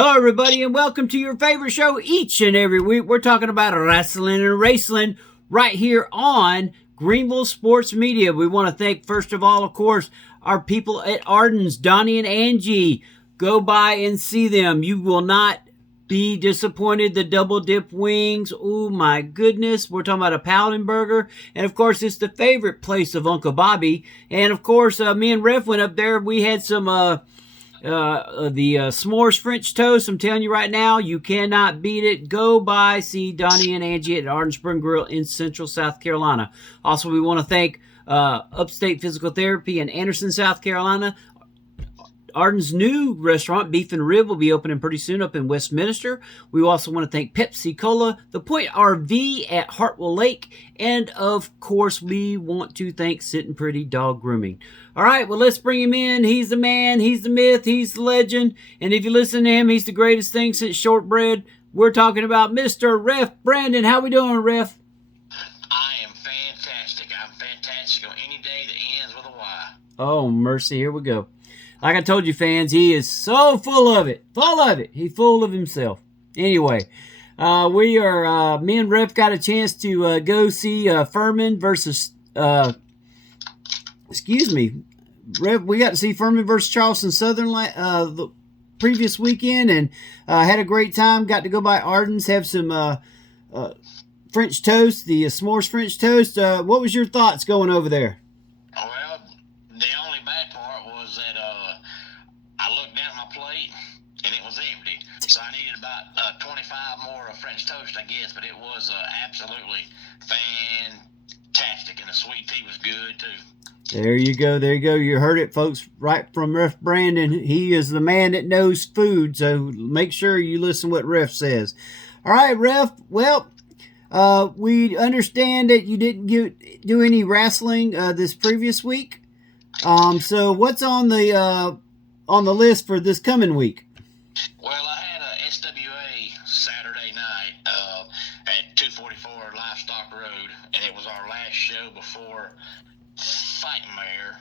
Hello, everybody, and welcome to your favorite show each and every week. We're talking about wrestling and Rasslin right here on Greenville Sports Media. We want to thank, first of all, of course, our people at Arden's, Donnie and Angie. Go by and see them. You will not be disappointed. The double dip wings, oh my goodness. We're talking about a Paladin burger. And of course, it's the favorite place of Uncle Bobby. And of course, me and Ref went up there. We had some the s'mores French toast. I'm telling you right now, you cannot beat it. Go by, see Donnie and Angie at Arden Spring Grill in Central South Carolina. Also, we want to thank Upstate Physical Therapy in Anderson, South Carolina. Arden's new restaurant, Beef and Rib, will be opening pretty soon up in Westminster. We also want to thank Pepsi Cola, The Point RV at Hartwell Lake, and of course, we want to thank Sitting Pretty Dog Grooming. All right, well, let's bring him in. He's the man, he's the myth, he's the legend, and if you listen to him, he's the greatest thing since shortbread. We're talking about Mr. Ref Brandon. How we doing, Ref? I am fantastic. I'm fantastic on any day that ends with a Y. Oh, mercy, here we go. Like I told you, fans, he is so full of it. Full of it. He's full of himself. Anyway, we are, me and Ref got a chance to go see Furman versus, excuse me, Ref, we got to see Furman versus Charleston Southern the previous weekend and had a great time. Got to go by Arden's, have some French toast, the s'mores French toast. What was your thoughts going over there? Well, the only bad part was that I looked down at my plate and it was empty. So I needed about 25 more French toast, I guess. But it was absolutely fantastic. And the sweet tea was good, too. There you go. There you go. You heard it, folks, right from Ref Brandon. He is the man that knows food. So make sure you listen to what Ref says. All right, Ref. Well, we understand that you didn't do any wrestling this previous week. So what's on the list for this coming week? Well, I had a SWA Saturday night at 244 Livestock Road, and it was our last show before Fight Mare.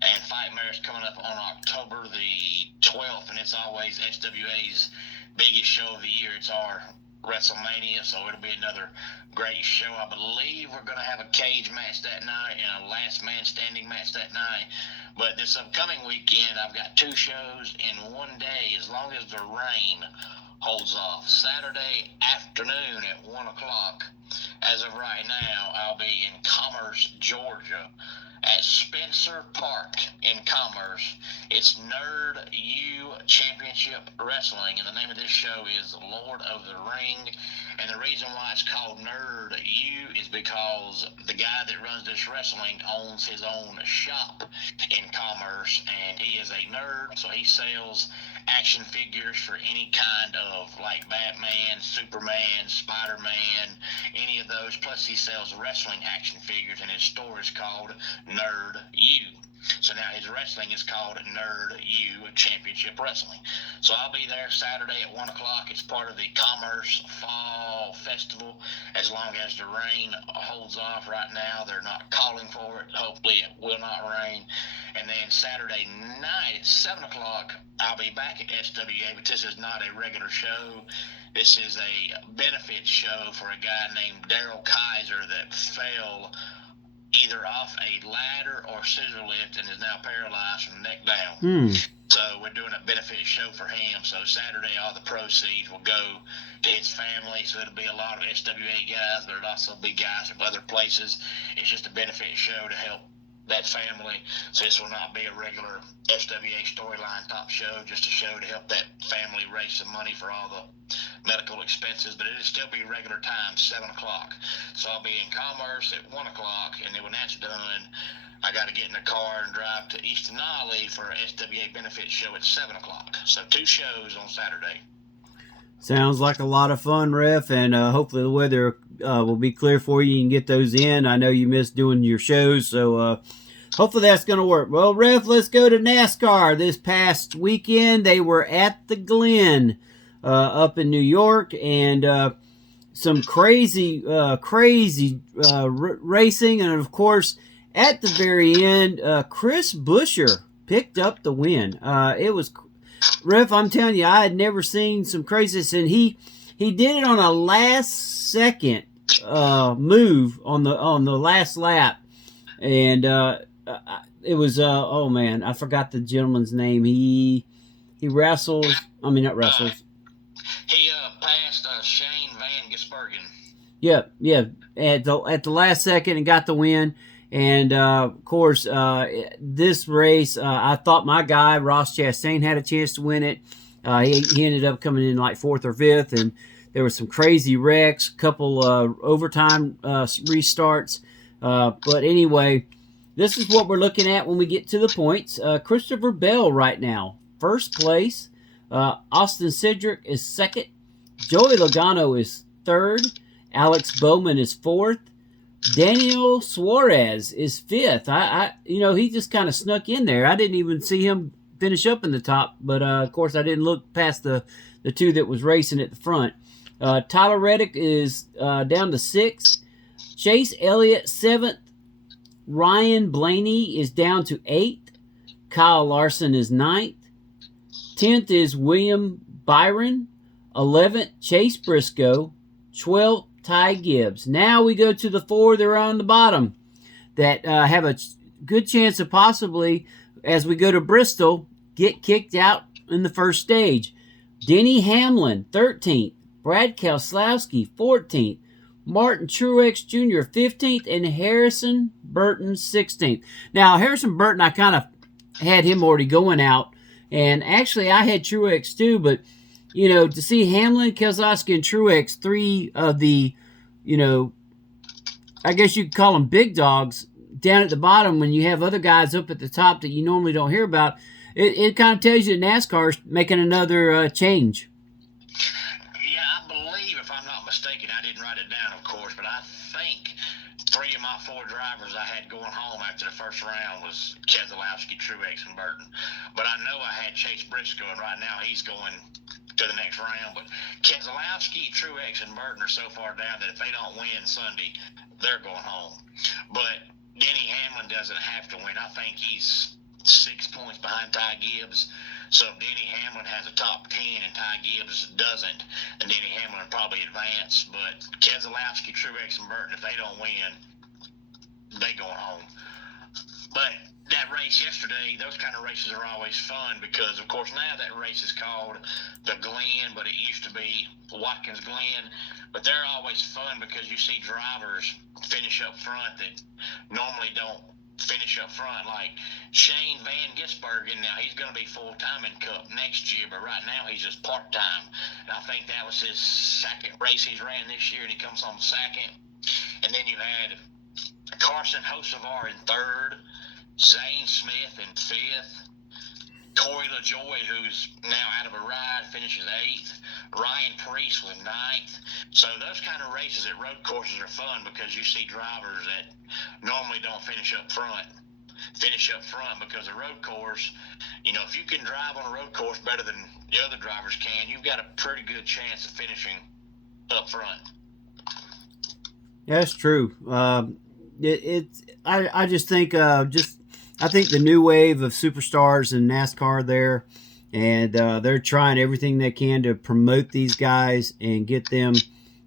And Fight Mare is coming up on October the 12th, and it's always SWA's biggest show of the year. It's our WrestleMania, so it'll be another great show. I believe we're going to have a cage match that night and a last man standing match that night. But this upcoming weekend, I've got two shows in one day, as long as the rain holds off. Saturday afternoon at 1 o'clock. As of right now, I'll be in Commerce, Georgia, at Spencer Park in Commerce. It's Nerd U Championship Wrestling, and the name of this show is Lord of the Ring. And the reason why it's called Nerd U is because the guy that runs this wrestling owns his own shop in Commerce, and he is a nerd, so he sells action figures for any kind of, like Batman, Superman, Spider-Man, any of those. Plus he sells wrestling action figures, and his store is called Nerd U. So now his wrestling is called Nerd U Championship Wrestling. So I'll be there Saturday at 1 o'clock. It's part of the Commerce Fall Festival. As long as the rain holds off right now, they're not calling for it. Hopefully it will not rain. And then Saturday night at 7 o'clock, I'll be back at SWA, but this is not a regular show. This is a benefit show for a guy named Daryl Kaiser that fell either off a ladder or scissor lift and is now paralyzed from the neck down. So we're doing a benefit show for him. So Saturday, all the proceeds will go to his family. So it'll be a lot of SWA guys, but it'll also be guys from other places. It's just a benefit show to help that family. So this will not be a regular SWA storyline top show, just a show to help that family raise some money for all the medical expenses, but it'll still be regular time, 7 o'clock. So I'll be in Commerce at 1 o'clock, and then when that's done, I got to get in the car and drive to East Denali for a SWA benefit show at 7 o'clock. So two shows on Saturday. Sounds like a lot of fun, Ref, and hopefully the weather will be clear for you. You can get those in. I know you missed doing your shows, so hopefully that's going to work. Well, Ref, let's go to NASCAR. This past weekend, they were at the Glen up in New York, and some crazy racing, and of course, at the very end, Chris Buescher picked up the win. It was Ref, I'm telling you, I had never seen some craziness, and he did it on a last second move on the last lap, and it was oh man, I forgot the gentleman's name. He wrestles. I mean, not Uh, wrestles. he passed Shane Van Gisbergen. Yeah, yeah. At the last second and got the win. And of course, this race, I thought my guy Ross Chastain had a chance to win it. He ended up coming in like fourth or fifth, and there were some crazy wrecks, couple overtime restarts. But anyway, this is what we're looking at when we get to the points. Christopher Bell right now, first place. Austin Cedric is second. Joey Logano is third. Alex Bowman is fourth. Daniel Suarez is fifth. He just kind of snuck in there. I didn't even see him finish up in the top, but of course I didn't look past the two that was racing at the front. Tyler Reddick is down to sixth. Chase Elliott seventh. Ryan Blaney is down to eighth. Kyle Larson is ninth. 10th is William Byron. 11th, Chase Briscoe. 12th, Ty Gibbs. Now we go to the four that are on the bottom that have a good chance of possibly, as we go to Bristol, get kicked out in the first stage. Denny Hamlin, 13th. Brad Keselowski, 14th. Martin Truex Jr., 15th. And Harrison Burton, 16th. Now, Harrison Burton, I kind of had him already going out. And actually, I had Truex too, but to see Hamlin, Keselowski, and Truex, three of the, I guess you could call them big dogs, down at the bottom when you have other guys up at the top that you normally don't hear about, it kind of tells you that NASCAR's making another change. Yeah, I believe, if I'm not mistaken, I didn't write it down, of course, but I think three of my four drivers I had going home after the first round was Keselowski, Truex, and Burton. But I know I had Chase Briscoe, and right now he's going to the next round. But Keselowski, Truex, and Burton are so far down that if they don't win Sunday, they're going home. But Denny Hamlin doesn't have to win. I think he's 6 points behind Ty Gibbs. So if Denny Hamlin has a top 10 and Ty Gibbs doesn't, then Denny Hamlin will probably advance. But Keselowski, Truex, and Burton, if they don't win, they going home. But that race yesterday, those kind of races are always fun because, of course, now that race is called the Glen, but it used to be Watkins Glen. But they're always fun because you see drivers finish up front that normally don't finish up front, like Shane Van Gisbergen. Now he's going to be full-time in Cup next year, but right now he's just part-time. And I think that was his second race he's ran this year, and he comes home second. And then you had Carson Hocevar in third, Zane Smith in fifth, Corey LaJoy, who's now out of a ride, finishes eighth. Ryan Preece was ninth. So those kind of races at road courses are fun because you see drivers that normally don't finish up front because a road course, if you can drive on a road course better than the other drivers can, you've got a pretty good chance of finishing up front. That's true. I just think I think the new wave of superstars in NASCAR there, and they're trying everything they can to promote these guys and get them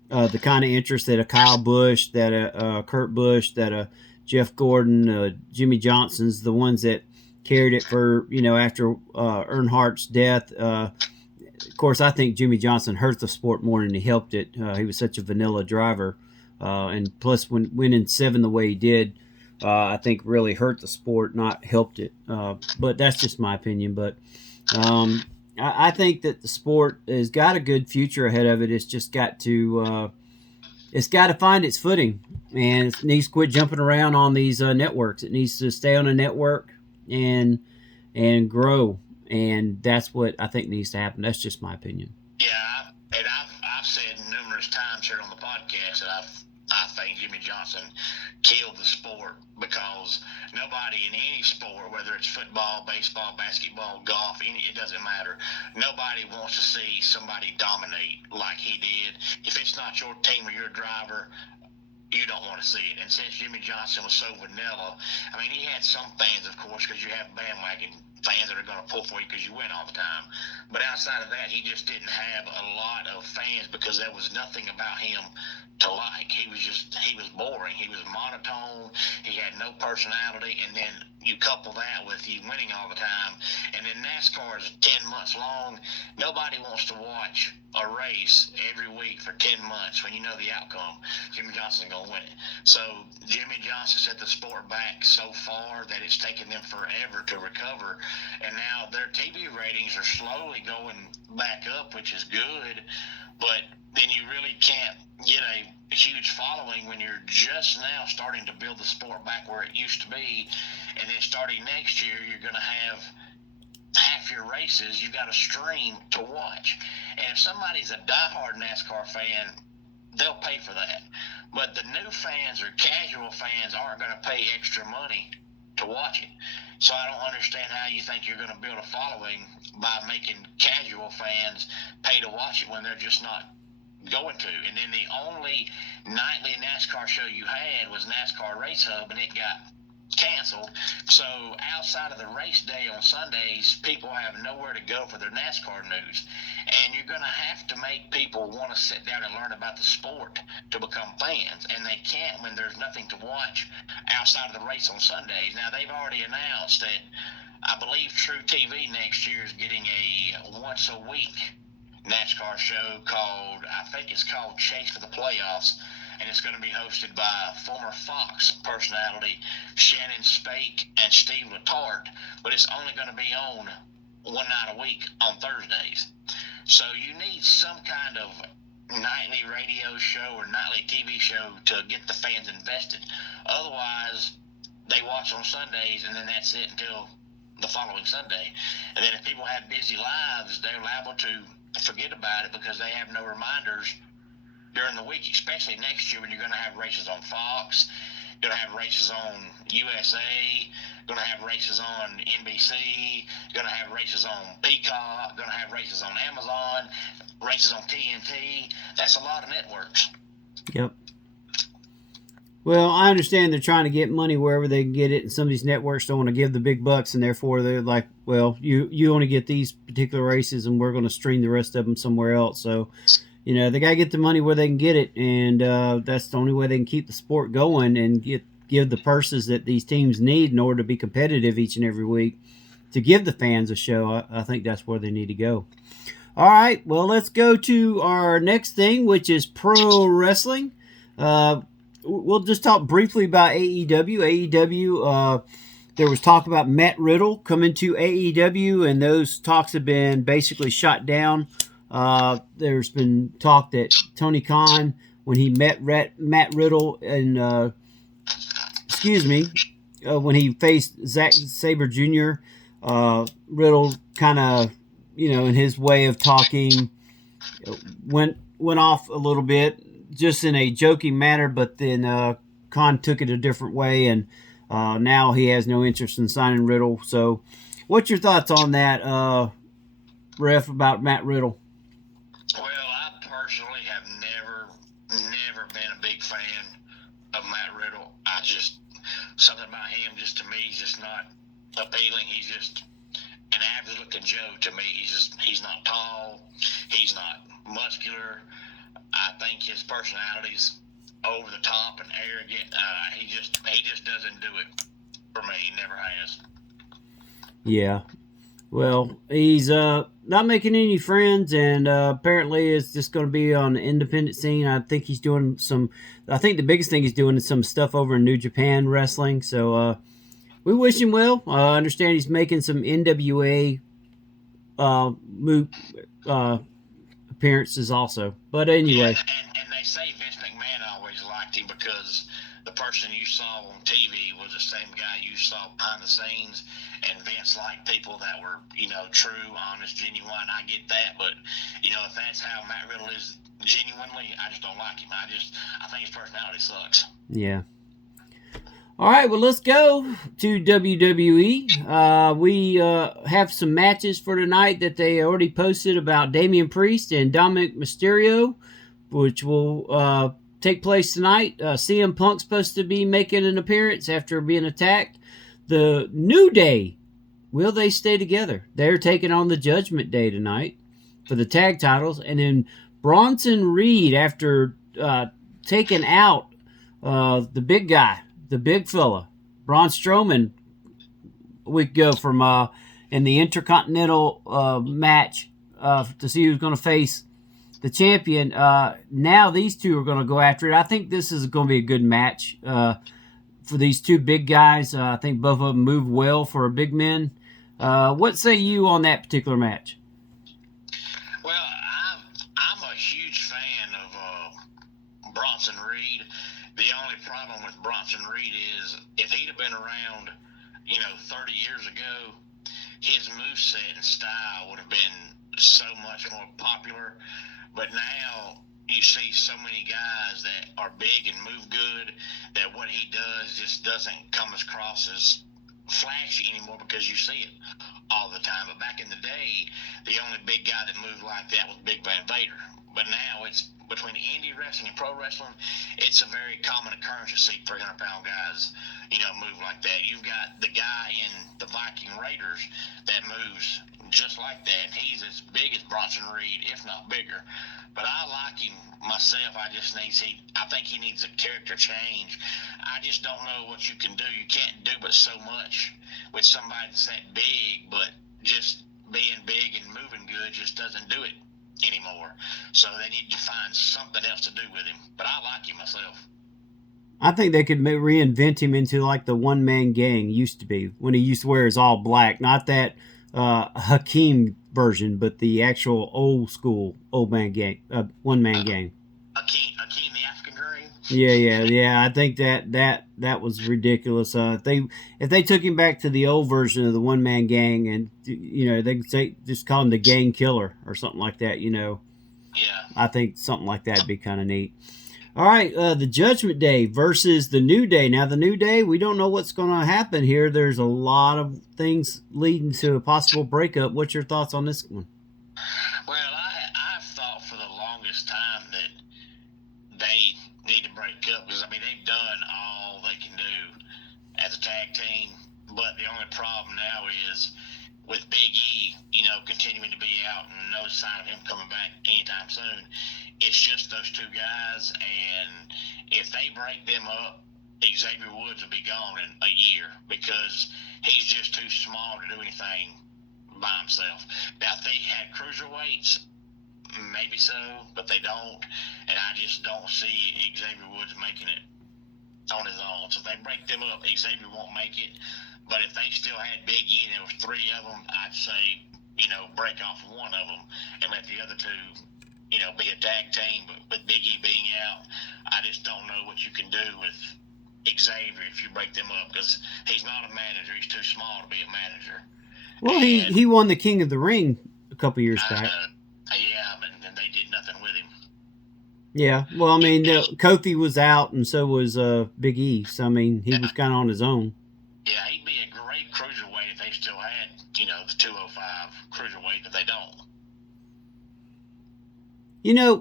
the kind of interest that a Kyle Busch, that a Kurt Busch, that a Jeff Gordon, Jimmy Johnson's, the ones that carried it for, after Earnhardt's death. Of course, I think Jimmy Johnson hurt the sport more than he helped it. He was such a vanilla driver. And plus, when winning 7 the way he did, I think really hurt the sport, not helped it. But that's just my opinion. But I think that the sport has got a good future ahead of it. It's just got to find its footing, and it needs to quit jumping around on these networks. It needs to stay on a network and grow, and that's what I think needs to happen. That's just my opinion. Yeah, and I've said numerous times here on the podcast that I think Jimmy Johnson killed the sport because nobody in any sport, whether it's football, baseball, basketball, golf, it doesn't matter. Nobody wants to see somebody dominate like he did. If it's not your team or your driver, you don't want to see it. And since Jimmy Johnson was so vanilla, I mean, he had some fans, of course, because you have bandwagon fans that are going to pull for you because you win all the time. But outside of that, he just didn't have a lot of fans because there was nothing about him to like. He was boring. He was monotone. He had no personality. And then you couple that with you winning all the time. And then NASCAR is 10 months long. Nobody wants to watch a race every week for 10 months when you know the outcome. Jimmy Johnson's going to win it. So Jimmy Johnson set the sport back so far that it's taken them forever to recover. And now their TV ratings are slowly going back up, which is good. But then you really can't get a huge following when you're just now starting to build the sport back where it used to be. And then starting next year, you're going to have half your races you got to stream to watch. And if somebody's a diehard NASCAR fan, they'll pay for that. But the new fans or casual fans aren't going to pay extra money to watch it. So I don't understand how you think you're going to build a following by making casual fans pay to watch it when they're just not going to. And then the only nightly NASCAR show you had was NASCAR Race Hub, and it got canceled. So outside of the race day on Sundays, people have nowhere to go for their NASCAR news. And you're going to have to make people want to sit down and learn about the sport to become fans. And they can't when there's nothing to watch outside of the race on Sundays. Now, they've already announced that I believe True TV next year is getting a once a week NASCAR show called, I think it's called Chase for the Playoffs. And it's going to be hosted by former Fox personality Shannon Spake and Steve Letarte, but it's only going to be on one night a week on Thursdays. So you need some kind of nightly radio show or nightly TV show to get the fans invested. Otherwise, they watch on Sundays, and then that's it until the following Sunday. And then if people have busy lives, they're liable to forget about it because they have no reminders during the week, especially next year when you're going to have races on Fox, you're going to have races on USA, you're going to have races on NBC, you're going to have races on Peacock, you're going to have races on Amazon, races on TNT. That's a lot of networks. Yep. Well, I understand they're trying to get money wherever they can get it, and some of these networks don't want to give the big bucks, and therefore they're like, well, you only get these particular races, and we're going to stream the rest of them somewhere else. So, you know, they got to get the money where they can get it, and that's the only way they can keep the sport going and give the purses that these teams need in order to be competitive each and every week to give the fans a show. I think that's where they need to go. All right, well, let's go to our next thing, which is pro wrestling. We'll just talk briefly about AEW. AEW, there was talk about Matt Riddle coming to AEW, and those talks have been basically shot down. There's been talk that Tony Khan, when he met Matt Riddle and when he faced Zack Sabre Jr., Riddle kind of, in his way of talking, went off a little bit, just in a joking manner, but then Khan took it a different way, and now he has no interest in signing Riddle. So, what's your thoughts on that, Ref, about Matt Riddle? Well, I personally have never been a big fan of Matt Riddle. Something about him, just to me, he's just not appealing. He's just an average looking Joe to me. He's not tall. He's not muscular. I think his personality's over the top and arrogant. He just doesn't do it for me. He never has. Yeah. Well, he's not making any friends, and apparently it's just going to be on the independent scene. I think he's doing I think the biggest thing he's doing is some stuff over in New Japan Wrestling. So we wish him well. I understand he's making some NWA appearances also. But anyway. Yeah, and they say Vince McMahon always liked him because the person you saw on TV was the same guy you saw behind the scenes. And Vince liked people that were, true, honest, genuine. I get that. But, if that's how Matt Riddle is genuinely, I just don't like him. I think his personality sucks. Yeah. All right, well, let's go to WWE. We have some matches for tonight that they already posted about Damian Priest and Dominic Mysterio, which will take place tonight. CM Punk's supposed to be making an appearance after being attacked. The New Day will they stay together? They're taking on the Judgment Day tonight for the tag titles, and then Bronson Reed, after taking out the big guy, the big fella, Braun Strowman, a week ago from in the Intercontinental match to see who's going to face the champion. Now these two are going to go after it. I think this is going to be a good match for these two big guys. I think both of them move well for a big men. What say you on that particular match? Well, I'm a huge fan of Bronson Reed. The only problem with Bronson Reed is if he'd have been around, 30 years ago, his moveset and style would have been so much more popular. But now you see so many guys that are big and move good that what he does just doesn't come across as flashy anymore because you see it all the time. But back in the day, the only big guy that moved like that was Big Van Vader. But now it's between indie wrestling and pro wrestling, it's a very common occurrence to see 300-pound guys, move like that. You've got the guy in the Viking Raiders that moves just like that. He's as big as Bronson Reed, if not bigger. But I like him myself. I think he needs a character change. I just don't know what you can do. You can't do but so much with somebody that's that big, but just being big and moving good just doesn't do it anymore. So they need to find something else to do with him. But I like him myself. I think they could reinvent him into like the one man gang used to be when he used to wear his all black. Not that Hakeem version, but the actual old school one man gang. Akeem the African Dream. Yeah. I think that was ridiculous. If they took him back to the old version of the one man gang, and they could say just call him the gang killer or something like that. Yeah. I think something like that'd be kind of neat. All right, the Judgment Day versus the New Day. Now, the New Day, we don't know what's going to happen here. There's a lot of things leading to a possible breakup. What's your thoughts on this one? Well, I've thought for the longest time that they need to break up because, they've done all they can do as a tag team. But the only problem now is with Big E, continuing to be out and no sign of him coming back anytime soon. It's just those two guys, and if they break them up, Xavier Woods will be gone in a year because he's just too small to do anything by himself. Now, if they had cruiserweights, maybe so, but they don't, and I just don't see Xavier Woods making it on his own. So if they break them up, Xavier won't make it. But if they still had Big E and there was three of them, I'd say, break off one of them and let the other two, be a tag team. But with Big E being out, I just don't know what you can do with Xavier if you break them up because he's not a manager. He's too small to be a manager. Well, he won the King of the Ring a couple years back. Yeah, but they did nothing with him. Yeah, well, Kofi was out, and so was Big E. So he was kind of on his own. Yeah, he'd be a great cruiserweight if they still had, the 205 cruiserweight, but they don't.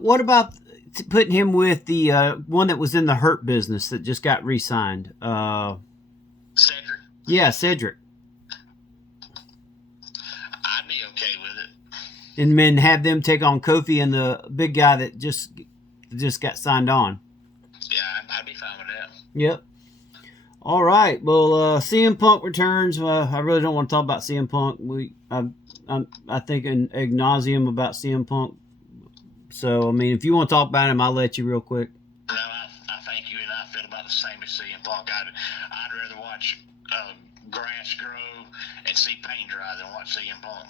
What about putting him with the one that was in the Hurt Business that just got re-signed? Cedric? Yeah, Cedric. I'd be okay with it. And then have them take on Kofi and the big guy that just got signed on. Yeah, I'd be fine with that. Yep. All right. Well, CM Punk returns. I really don't want to talk about CM Punk. I think an ad nauseum about CM Punk. So, if you want to talk about him, I'll let you real quick. No, I think you and I feel about the same as CM Punk. I'd rather watch grass grow and see paint dry than watch CM Punk.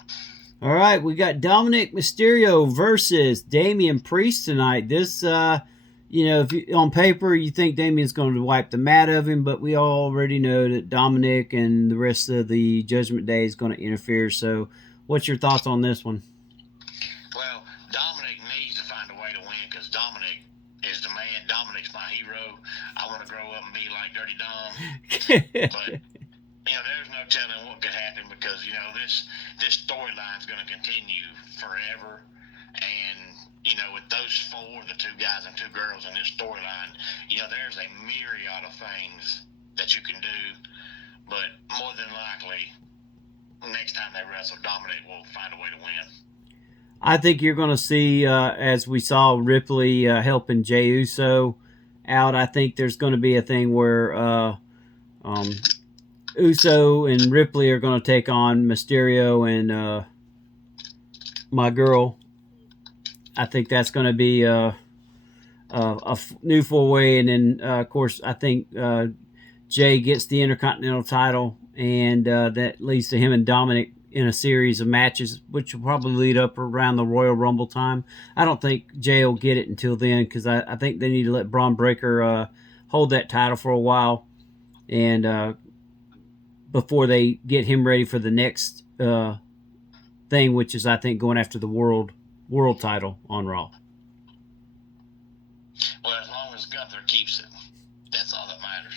All right. We got Dominic Mysterio versus Damian Priest tonight. This, if on paper you think Damian's going to wipe the mat of him, but we already know that Dominic and the rest of the Judgment Day is going to interfere. So, what's your thoughts on this one? Well, Dominic needs to find a way to win because Dominic is the man. Dominic's my hero. I want to grow up and be like Dirty Dom. But there's no telling what could happen because this storyline is going to continue forever, and with those four, the two guys and two girls in this storyline, there's a myriad of things that you can do, but more than likely, next time they wrestle, Dominic will find a way to win. I think you're going to see, as we saw Ripley helping Jey Uso out, I think there's going to be a thing where um, Uso and Ripley are going to take on Mysterio and my girl. I think that's going to be a new four-way, and then of course I think Jay gets the Intercontinental title, and that leads to him and Dominic in a series of matches, which will probably lead up around the Royal Rumble time. I don't think Jay will get it until then because I think they need to let Braun Breaker hold that title for a while, and before they get him ready for the next thing, which is I think going after the world title on Raw. Well, as long as Gunther keeps it, that's all that matters.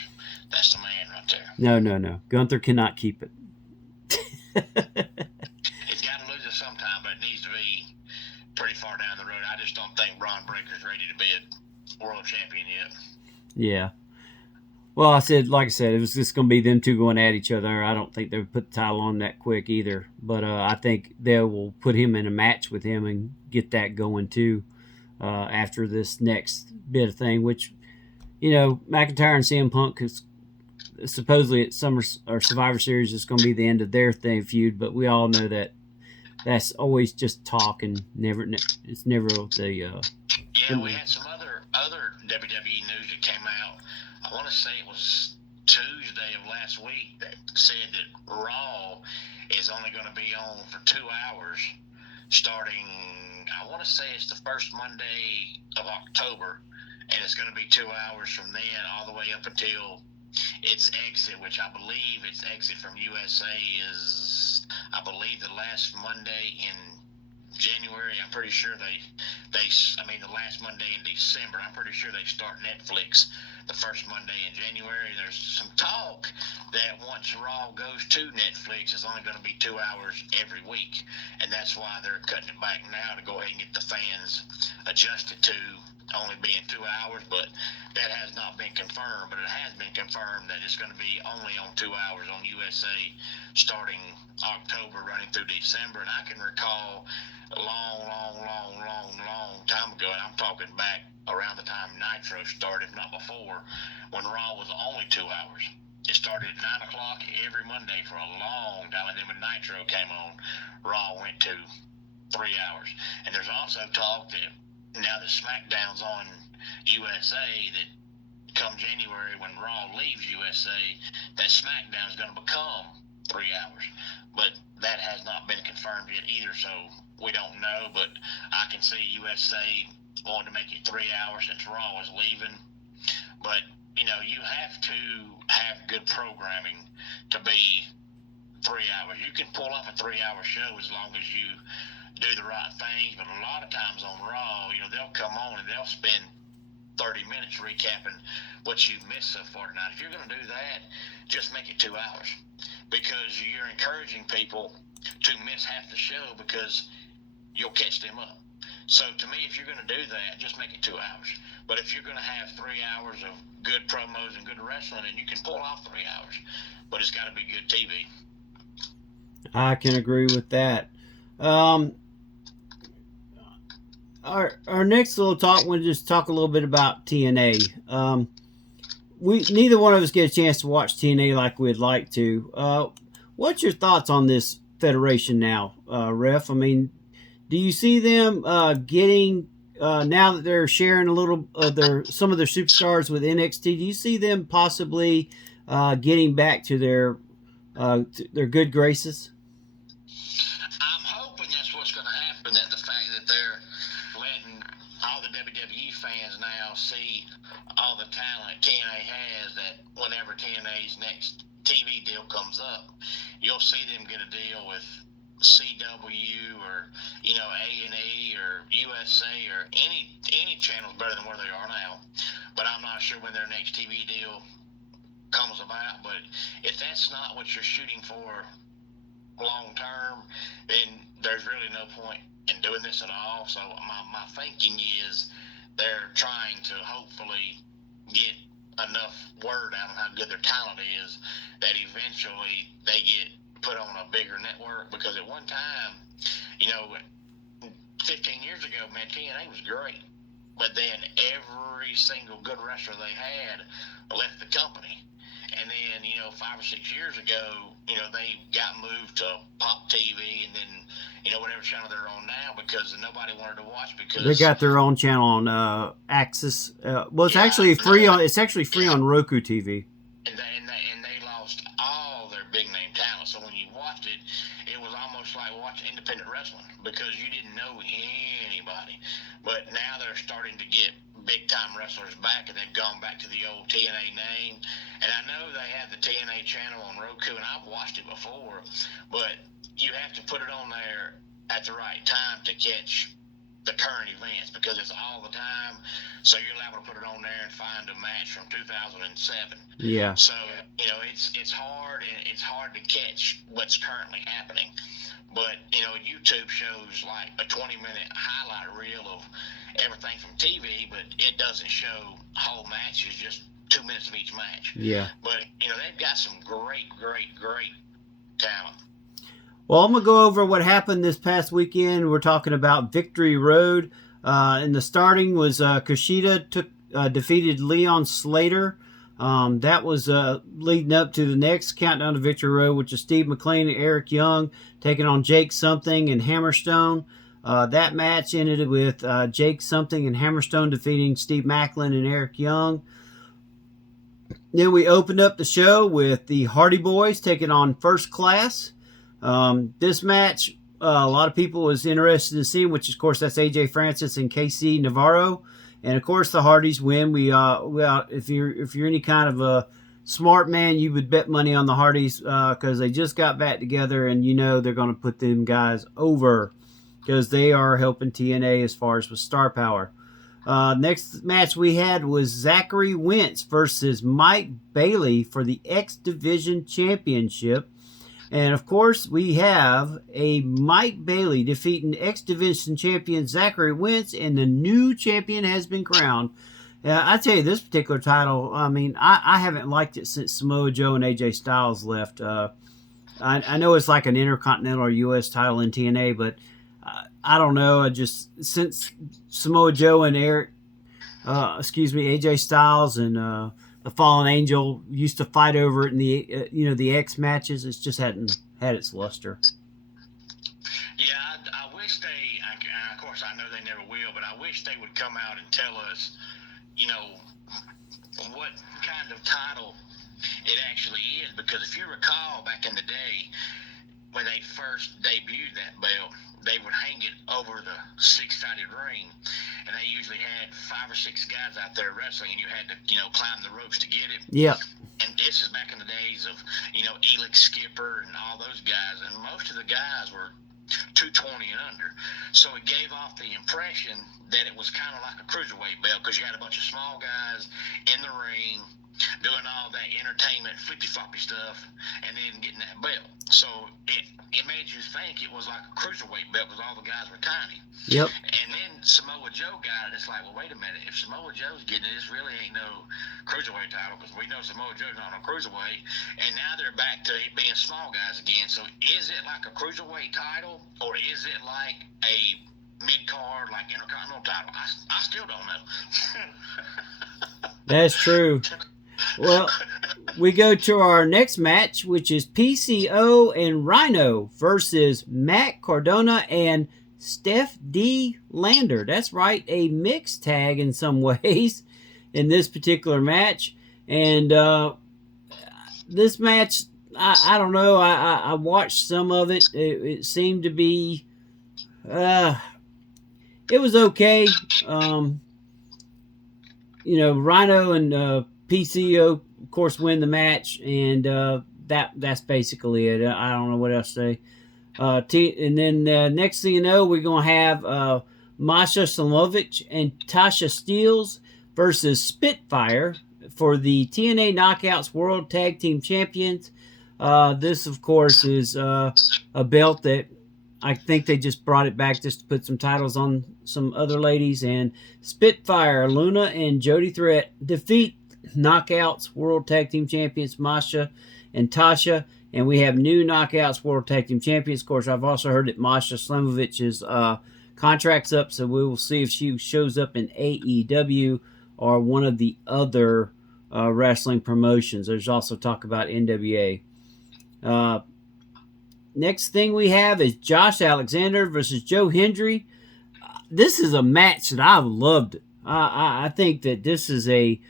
That's the man right there. No. Gunther cannot keep it. He's got to lose it sometime, but it needs to be pretty far down the road. I just don't think Braun Breaker's ready to be a world champion yet. Yeah. Well, like I said, it was just going to be them two going at each other. I don't think they would put the title on that quick either. But I think they will put him in a match with him and get that going too after this next bit of thing, which, McIntyre and CM Punk is supposedly at Summer or Survivor Series is going to be the end of their feud. But we all know that that's always just talk and it's never the. Yeah, we had some other WWE news that came out. I want to say it was Tuesday of last week that said that Raw is only going to be on for 2 hours starting, I want to say it's the first Monday of October, and it's going to be 2 hours from then all the way up until its exit, which I believe its exit from USA is, I believe, the last Monday in January. I'm pretty sure the last Monday in December. I'm pretty sure they start Netflix the first Monday in January. There's some talk that once Raw goes to Netflix, it's only going to be 2 hours every week, and that's why they're cutting it back now to go ahead and get the fans adjusted to only being 2 hours. But that has not been confirmed. But it has been confirmed that it's going to be only on 2 hours on USA starting October running through December. And I can recall a long time ago, and I'm talking back around the time Nitro started, if not before, when Raw was only 2 hours. It started at 9 o'clock every Monday for a long time, and then when Nitro came on, Raw went to 3 hours. And there's also talk that now that SmackDown's on USA, that come January when Raw leaves USA, that SmackDown's going to become 3 hours. But that has not been confirmed yet either, so we don't know. But I can see USA wanting to make it 3 hours since Raw is leaving. But, you have to have good programming to be 3 hours. You can pull off a 3 hour show as long as you do the right things, but a lot of times on Raw, they'll come on and they'll spend 30 minutes recapping what you've missed so far tonight. If you're going to do that, just make it 2 hours, because you're encouraging people to miss half the show because you'll catch them up. So to me, if you're going to do that, just make it 2 hours. But if you're going to have 3 hours of good promos and good wrestling, then you can pull off 3 hours. But it's got to be good TV. I can agree with that. Our next little talk, we'll just talk a little bit about TNA. We neither one of us get a chance to watch TNA like we'd like to. What's your thoughts on this federation now, Ref? I mean, do you see them getting now that they're sharing a little of some of their superstars with NXT? Do you see them possibly getting back to their good graces? I'm hoping that's what's going to happen. That the fact that they're letting all the WWE fans now see all the talent TNA has, that whenever TNA's next TV deal comes up, you'll see them get a deal with CW or A&E or USA or any channel's better than where they are now. But I'm not sure when their next TV deal comes about. But if that's not what you're shooting for long term, then there's really no point in doing this at all. So my thinking is they're trying to hopefully get enough word out on how good their talent is that eventually they get put on a bigger network, because at one time, 15 years ago, man, TNA was great. But then every single good wrestler they had left the company. And then, 5 or 6 years ago, they got moved to Pop TV, and then, whatever channel they're on now, because nobody wanted to watch, because they got their own channel on Axis. Well, it's actually free on. It's actually free on Roku TV. And they lost all their big name talent. So when you watched it, it was almost like watching independent wrestling, because you didn't know anybody. But now they're starting to get big time wrestlers back, and they've gone back to the old TNA name. And I know they have the TNA channel on Roku, and I've watched it before, but you have to put it on there at the right time to catch the current events, because it's all the time. So you're able to put it on there and find a match from 2007. Yeah. So it's hard, and it's hard to catch what's currently happening. But YouTube shows like a 20-minute highlight reel of everything from TV, but it doesn't show whole matches, just 2 minutes of each match. Yeah. But they've got some great talent. Well, I'm going to go over what happened this past weekend. We're talking about Victory Road. In the starting was Kushida defeated Leon Slater. That was leading up to the next Countdown to Victory Road, which is Steve McLean and Eric Young taking on Jake Something and Hammerstone. That match ended with Jake Something and Hammerstone defeating Steve Macklin and Eric Young. Then we opened up the show with the Hardy Boys taking on First Class. This match, a lot of people was interested in seeing, which of course that's AJ Francis and KC Navarro, and of course the Hardys win. If you're any kind of a smart man, you would bet money on the Hardys because they just got back together, and they're going to put them guys over because they are helping TNA as far as with star power. Next match we had was Zachary Wentz versus Mike Bailey for the X Division Championship. And, of course, we have a Mike Bailey defeating X Division champion Zachary Wentz, and the new champion has been crowned. I tell you, this particular title, I haven't liked it since Samoa Joe and AJ Styles left. I know it's like an Intercontinental or U.S. title in TNA, but I don't know. Since Samoa Joe and AJ Styles and the Fallen Angel used to fight over it in the X matches, it just hadn't had its luster. Yeah, I wish of course I know they never will, but I wish they would come out and tell us, what kind of title it actually is, because if you recall back in the day when they first debuted that belt, they would hang it over the six-sided ring, and they usually had 5 or 6 guys out there wrestling, and you had to, climb the ropes to get it. Yeah. And this is back in the days of, Elix Skipper and all those guys, and most of the guys were 220 and under. So it gave off the impression that it was kind of like a cruiserweight belt, because you had a bunch of small guys in the ring doing all that entertainment flippy-floppy stuff and then getting that belt. So it made you think it was like a cruiserweight belt because all the guys were tiny. Yep. And then Samoa Joe got it. It's like, well, wait a minute. If Samoa Joe's getting it, this really ain't no cruiserweight title, because we know Samoa Joe's not on cruiserweight. And now they're back to it being small guys again. So is it like a cruiserweight title, or is it like a mid-card, like Intercontinental title? I still don't know. That's true. Well, we go to our next match, which is PCO and Rhino versus Matt Cardona and Steph D. Lander. That's right, a mixed tag in some ways in this particular match. And this match, I don't know. I watched some of it. It seemed to be, it was okay. Rhino and PCO, of course, win the match, and that's basically it. I don't know what else to say. And then next thing you know, we're going to have Masha Slamovich and Tasha Steeles versus Spitfire for the TNA Knockouts World Tag Team Champions. This, of course, is a belt that I think they just brought it back just to put some titles on some other ladies. And Spitfire, Luna, and Jody Threat defeat Knockouts World Tag Team Champions Masha and Tasha. And we have new Knockouts World Tag Team Champions. Of course, I've also heard that Masha Slamovic's contract's up, so we will see if she shows up in AEW or one of the other wrestling promotions. There's also talk about NWA. Next thing we have is Josh Alexander versus Joe Hendry. This is a match that I've loved. I think that this is a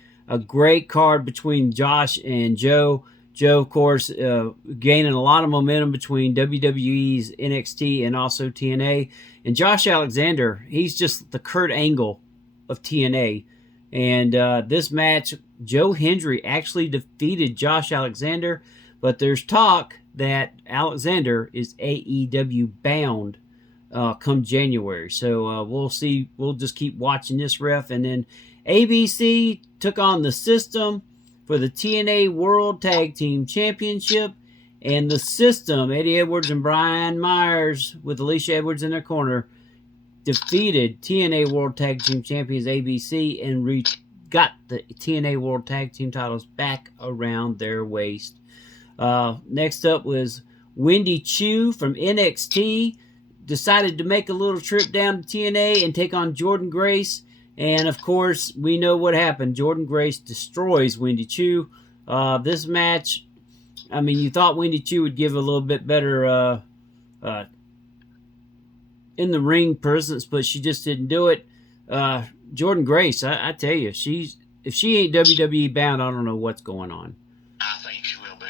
great card between Josh and Joe. Joe, of course, gaining a lot of momentum between WWE's NXT and also TNA. And Josh Alexander, he's just the Kurt Angle of TNA. And this match, Joe Hendry actually defeated Josh Alexander, but there's talk that Alexander is AEW bound come January. So we'll see. We'll just keep watching this, ref. And then ABC took on the System for the TNA World Tag Team Championship. And the System, Eddie Edwards and Brian Myers with Alicia Edwards in their corner, defeated TNA World Tag Team Champions ABC and got the TNA World Tag Team titles back around their waist. Next up was Wendy Chu from NXT. Decided to make a little trip down to TNA and take on Jordynne Grace. And, of course, we know what happened. Jordynne Grace destroys Wendy Chu. This match, I mean, you thought Wendy Chu would give a little bit better in the ring presence, but she just didn't do it. Jordynne Grace, I tell you, if she ain't WWE bound, I don't know what's going on. I think she will be.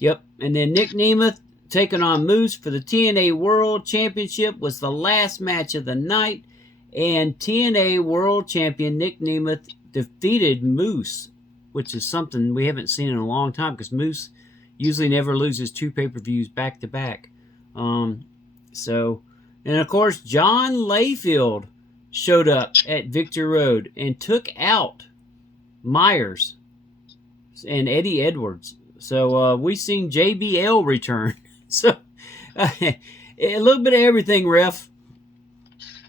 Yep. And then Nick Nemeth taking on Moose for the TNA World Championship was the last match of the night. And TNA World Champion Nick Nemeth defeated Moose, which is something we haven't seen in a long time because Moose usually never loses 2 pay-per-views back-to-back. And of course, John Layfield showed up at Victory Road and took out Myers and Eddie Edwards. So we seen JBL return. So a little bit of everything, ref.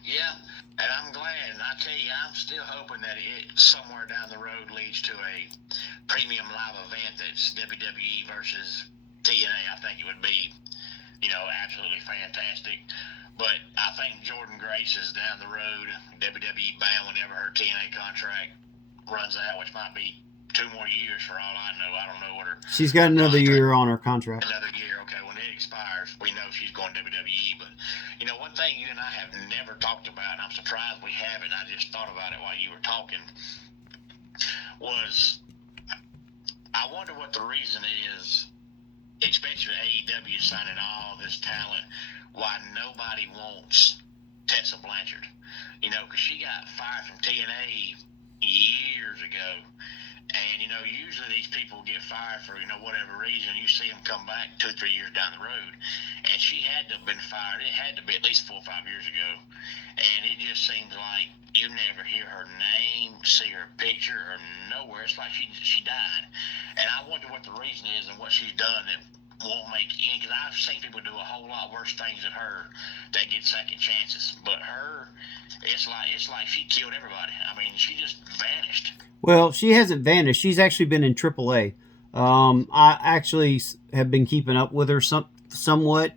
Yeah, and I'm glad. And I tell you, I'm still hoping that it somewhere down the road leads to a premium live event that's WWE versus TNA. I think it would be, absolutely fantastic. But I think Jordynne Grace is down the road, WWE bound whenever her TNA contract runs out, which might be 2 more years for all I know. I don't know what her. She's got another year on her contract. Another year, okay. When it expires, we know she's going to WWE. But one thing you and I have never talked about, and I'm surprised we haven't. I just thought about it while you were talking. Was I wonder what the reason is, especially AEW signing all this talent, why nobody wants Tessa Blanchard. Because she got fired from TNA years ago. And, usually these people get fired for, whatever reason. You see them come back 2 or 3 years down the road. And she had to have been fired. It had to be at least 4 or 5 years ago. And it just seems like you never hear her name, see her picture, or nowhere. It's like she died. And I wonder what the reason is and what she's done that won't make any, because I've seen people do a whole lot worse things than her that get second chances. But her, it's like she killed everybody. I mean, she just vanished. Well, she hasn't vanished. She's actually been in AAA. I actually have been keeping up with her somewhat.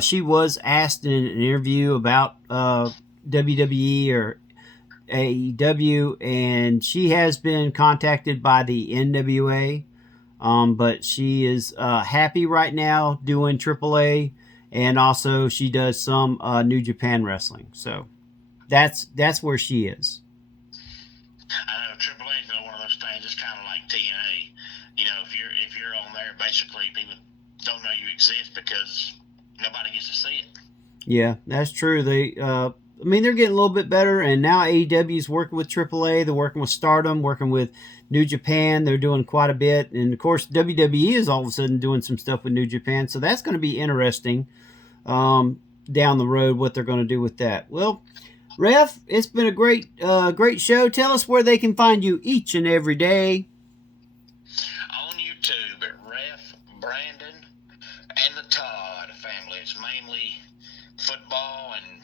She was asked in an interview about WWE or AEW, and she has been contacted by the NWA. But she is happy right now doing AAA, and also she does some New Japan wrestling. So that's where she is. I know AAA is one of those things. It's kind of like TNA. If you're on there, basically people don't know you exist because nobody gets to see it. Yeah, that's true. They're getting a little bit better, and now AEW is working with AAA. They're working with Stardom, working with New Japan. They're doing quite a bit. And, of course, WWE is all of a sudden doing some stuff with New Japan. So that's going to be interesting down the road, what they're going to do with that. Well, Ref, it's been a great show. Tell us where they can find you each and every day. On YouTube at Ref, Brandon, and the Todd family. It's mainly football and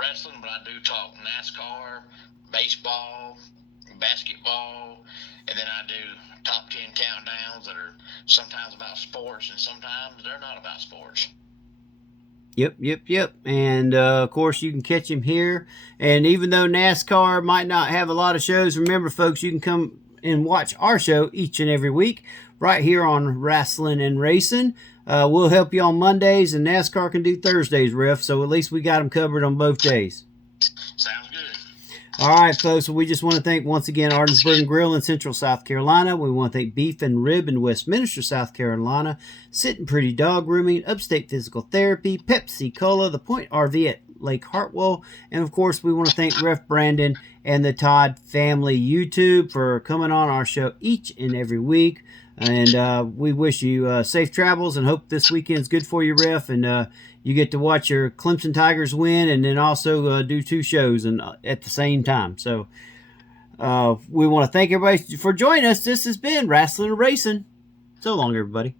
wrestling, but I do talk NASCAR, baseball, basketball, and then I do top 10 countdowns that are sometimes about sports and sometimes they're not about sports. Yep. And of course, you can catch him here. And even though NASCAR might not have a lot of shows, remember, folks, you can come and watch our show each and every week right here on Rasslin and Racin. We'll help you on Mondays, and NASCAR can do Thursdays, Riff. So at least we got them covered on both days. Sounds good. All right, folks. So we just want to thank once again Ardensburg Grill in Central South Carolina. We want to thank Beef and Rib in Westminster, South Carolina. Sitting Pretty Dog Grooming, Upstate Physical Therapy, Pepsi Cola, The Point RV at Lake Hartwell, and of course we want to thank Ref Brandon and the Todd Family YouTube for coming on our show each and every week. And we wish you safe travels and hope this weekend's good for you, Ref, and you get to watch your Clemson Tigers win and then also do two shows at the same time. So we want to thank everybody for joining us. This has been Rasslin and Racin. So long, everybody.